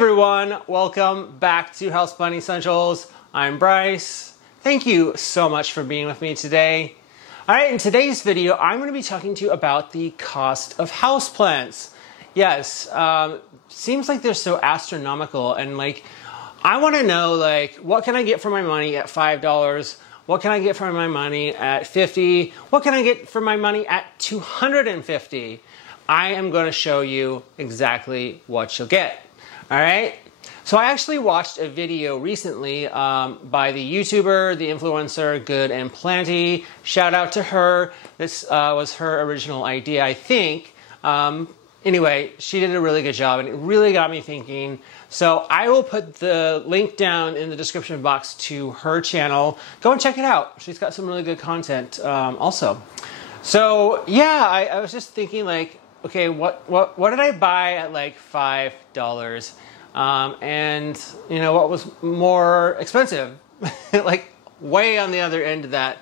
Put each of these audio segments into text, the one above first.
everyone, welcome back to Houseplant Essentials. I'm Bryce. Thank you so much for being with me today. All right, in today's video, I'm going to be talking to you about the cost of houseplants. Yes, seems like they're so astronomical, and I want to know what can I get for my money at $5? What can I get for my money at $50? What can I get for my money at $250? I am going to show you exactly what you'll get. All right. So I actually watched a video recently by the YouTuber, the influencer, Good and Planty. Shout out to her. This was her original idea, I think. Anyway, she did a really good job and it really got me thinking. So I will put the link down in the description box to her channel. Go and check it out. She's got some really good content also. So yeah, I was just thinking okay, what did I buy at $5? And you know what was more expensive? Way on the other end of that.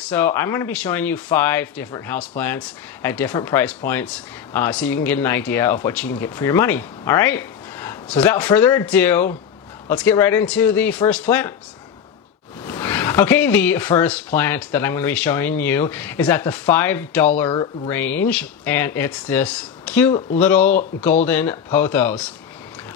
So I'm going to be showing you 5 different houseplants at different price points, so you can get an idea of what you can get for your money. All right. So without further ado, let's get right into the first plant. Okay, the first plant that I'm going to be showing you is at the $5 range, and it's this cute little golden pothos.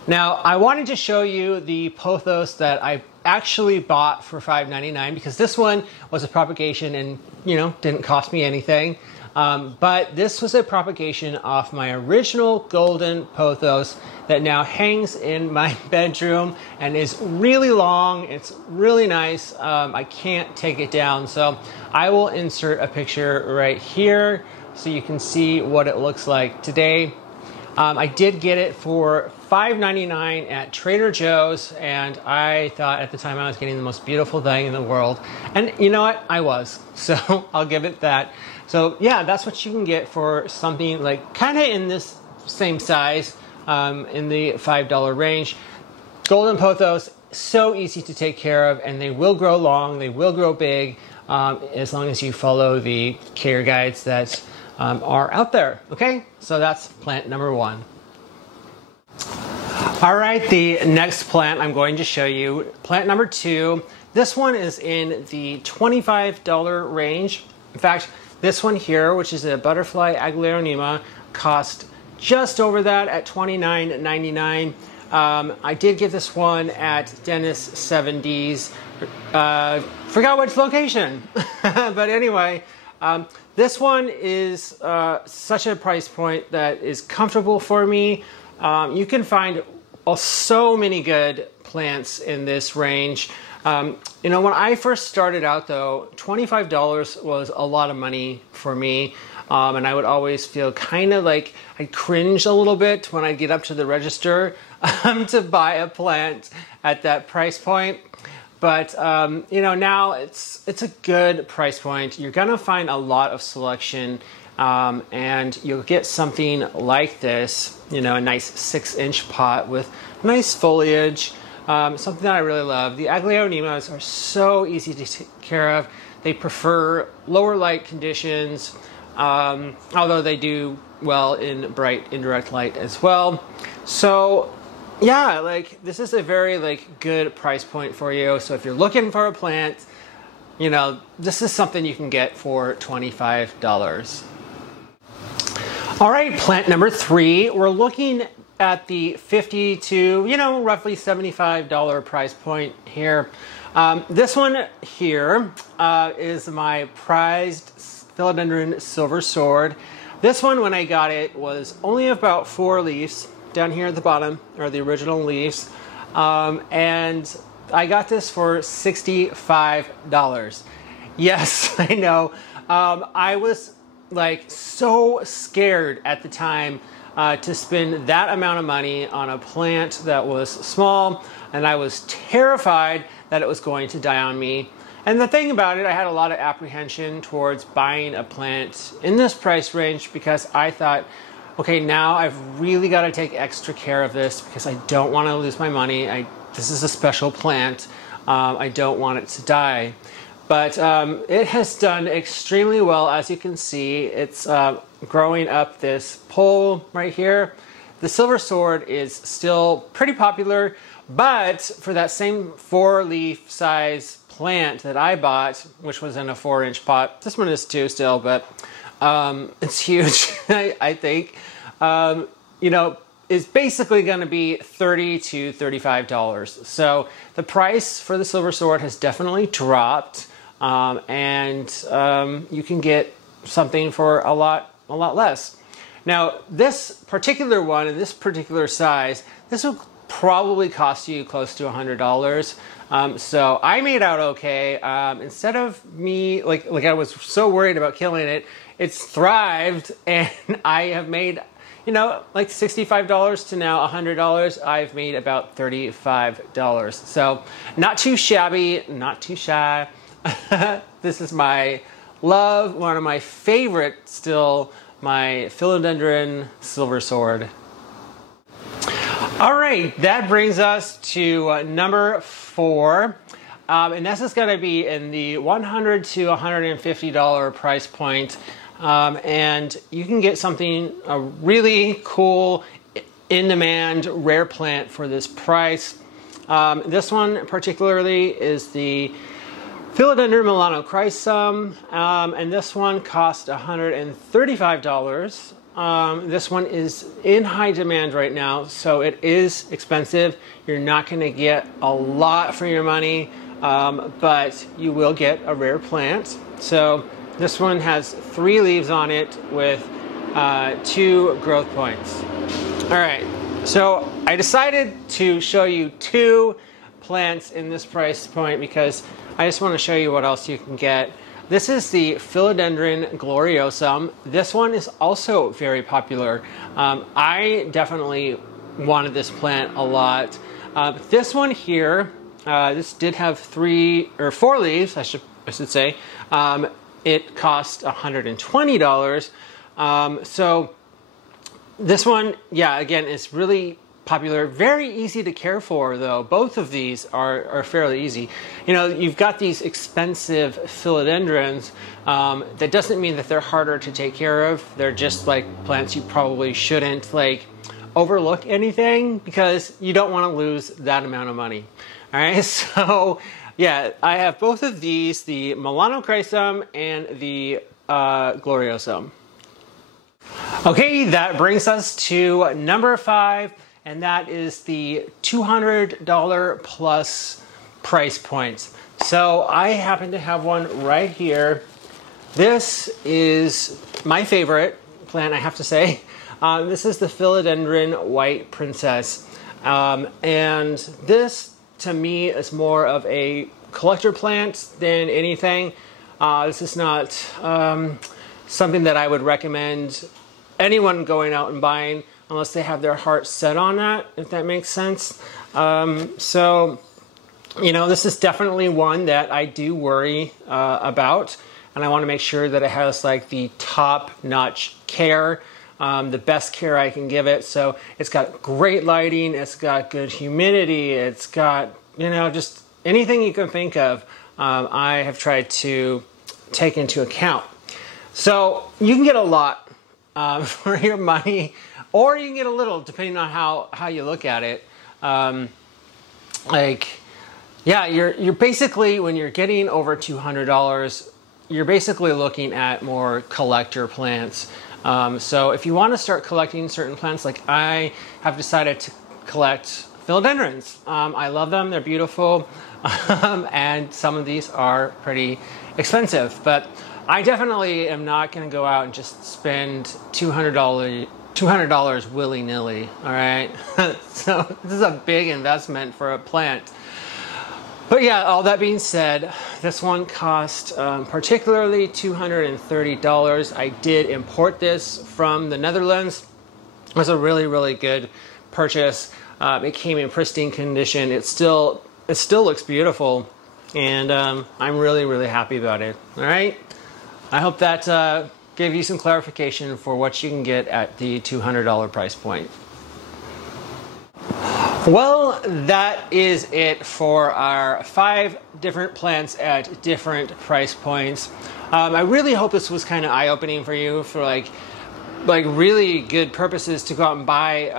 Now, I wanted to show you the pothos that I actually bought for $5.99 because this one was a propagation and, didn't cost me anything. But this was a propagation off my original golden pothos that now hangs in my bedroom and is really long. It's really nice. I can't take it down. So I will insert a picture right here so you can see what it looks like today. I did get it for $5.99 at Trader Joe's, and I thought at the time I was getting the most beautiful thing in the world. And you know what? I was. So I'll give it that. So yeah, that's what you can get for something kind of in this same size, in the $5 range. Golden pothos, so easy to take care of, and they will grow long, they will grow big, as long as you follow the care guides that are out there. Okay, so that's plant number 1. All right, the next plant I'm going to show you, plant number 2. This one is in the $25 range. In fact, this one here, which is a butterfly Aguilera, cost just over that at $29.99. I did get this one at Dennis 7D's. Forgot which location, but anyway, this one is such a price point that is comfortable for me. You can find so many good plants in this range. When I first started out though, $25 was a lot of money for me. And I would always feel kind of I'd cringe a little bit when I'd get up to the register to buy a plant at that price point. But, now it's a good price point. You're going to find a lot of selection, and you'll get something like this, a nice 6-inch pot with nice foliage, something that I really love. The Aguilera are so easy to take care of. They prefer lower light conditions, although they do well in bright indirect light as well. So yeah, this is a very good price point for you. So if you're looking for a plant, this is something you can get for $25. All right, plant number 3. We're looking at the $50 to, roughly $75 price point here. This one here is my prized Philodendron Silver Sword. This one, when I got it, was only about 4 leaves. Down here at the bottom are the original leaves, and I got this for $65. Yes, I know. I was so scared at the time to spend that amount of money on a plant that was small, and I was terrified that it was going to die on me. And the thing about it, I had a lot of apprehension towards buying a plant in this price range because I thought, okay, now I've really got to take extra care of this because I don't want to lose my money. This is a special plant. I don't want it to die. But it has done extremely well. As you can see, it's growing up this pole right here. the silver sword is still pretty popular, but for that same 4-leaf size plant that I bought, which was in a 4-inch pot, this one is too still, but it's huge, I think, you know, is basically going to be $30 to $35. So the price for the silver sword has definitely dropped, and you can get something for a lot less. Now, this particular one in this particular size, this will probably cost you close to $100. So I made out okay. Instead of me, like I was so worried about killing it, it's thrived, and I have made, you know, like $65 to now $100. I've made about $35. So not too shabby, not too shy. This is my love, one of my favorite still, my Philodendron silver sword. All right, that brings us to number 4. And this is going to be in the $100 to $150 price point. And you can get something, a really cool, in-demand, rare plant for this price. This one particularly is the Philodendron Milano Chrysome, and this one cost $135. This one is in high demand right now, so it is expensive. You're not going to get a lot for your money, but you will get a rare plant. So this one has 3 leaves on it with 2 growth points. All right, so I decided to show you 2 plants in this price point because I just want to show you what else you can get. This is the Philodendron gloriosum. This one is also very popular. I definitely wanted this plant a lot. This one here, this did have 3 or 4 leaves, I should say. It cost $120. So this one, yeah, again, is really popular. Very easy to care for, though. Both of these are fairly easy. You know, you've got these expensive philodendrons. That doesn't mean that they're harder to take care of. They're just like plants you probably shouldn't like overlook anything because you don't want to lose that amount of money. All right, so yeah, I have both of these, the Milano Chrysome and the gloriosum. Okay, that brings us to number 5. And that is the $200 plus price points. So I happen to have one right here. This is my favorite plant, I have to say. This is the Philodendron White Princess. And this, to me, is more of a collector plant than anything. This is not something that I would recommend anyone going out and buying unless they have their heart set on that, if that makes sense. So, you know, this is definitely one that I do worry about, and I want to make sure that it has like the top-notch care, the best care I can give it. So it's got great lighting, it's got good humidity, it's got, you know, just anything you can think of, I have tried to take into account. So you can get a lot for your money, or you can get a little, depending on how you look at it. Like, yeah, you're basically, when you're getting over $200, you're basically looking at more collector plants. So if you want to start collecting certain plants, like I have decided to collect philodendrons. I love them, they're beautiful, and some of these are pretty expensive, but I definitely am not going to go out and just spend $200 willy-nilly, all right? So this is a big investment for a plant. But yeah, all that being said, this one cost particularly $230. I did import this from the Netherlands. It was a really, really good purchase. It came in pristine condition. It still looks beautiful, and I'm really, really happy about it, all right? I hope that gave you some clarification for what you can get at the $200 price point. Well, that is it for our 5 different plants at different price points. I really hope this was kind of eye-opening for you, for like like really good purposes to go out and buy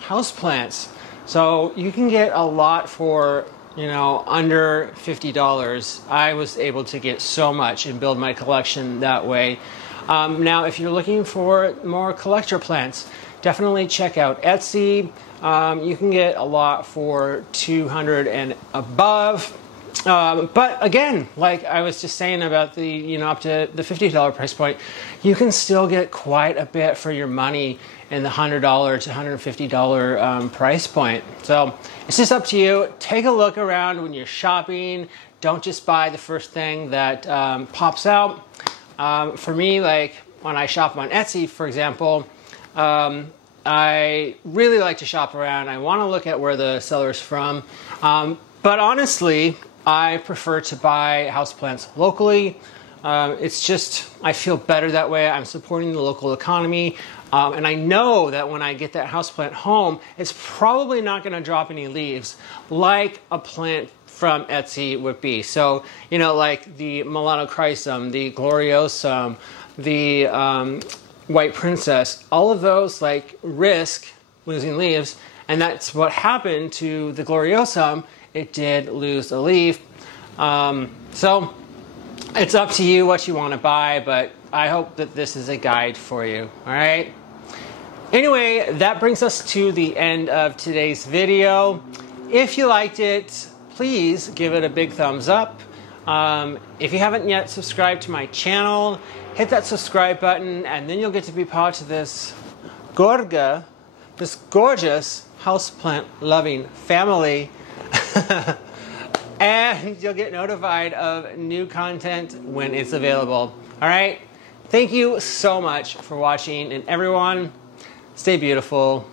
houseplants. So you can get a lot for, you know, under $50. I was able to get so much and build my collection that way. Now, if you're looking for more collector plants, definitely check out Etsy. You can get a lot for $200 and above. But again, like I was just saying about the, you know, up to the $50 price point, you can still get quite a bit for your money in the $100 to $150 price point. So it's just up to you. Take a look around when you're shopping. Don't just buy the first thing that pops out. For me, like when I shop on Etsy, for example, I really like to shop around. I want to look at where the seller's from. But honestly, I prefer to buy houseplants locally. It's just, I feel better that way. I'm supporting the local economy. And I know that when I get that houseplant home, it's probably not going to drop any leaves like a plant from Etsy would be. So, you know, like the Milano Chrysome, the Gloriosum, the White Princess, all of those like risk losing leaves. And that's what happened to the Gloriosum. It did lose a leaf. So it's up to you what you want to buy, but I hope that this is a guide for you. All right. Anyway, that brings us to the end of today's video. If you liked it, please give it a big thumbs up. If you haven't yet subscribed to my channel, hit that subscribe button, and then you'll get to be part of this gorgeous houseplant loving family. And you'll get notified of new content when it's available. All right. Thank you so much for watching, and everyone, stay beautiful.